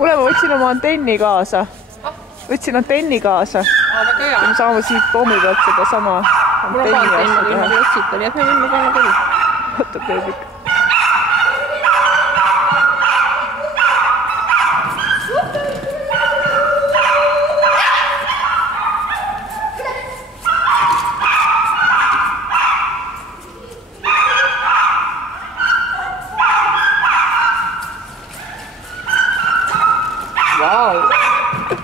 kuule, ma võtsin oma antenni kaasa. Võtsin antenni kaasa. Väga hea. Me saame siit pommi pealt seda sama antenni asja teha. Mul on ka antenni, nii et me võime panna küll. Võtta beebik. Wow.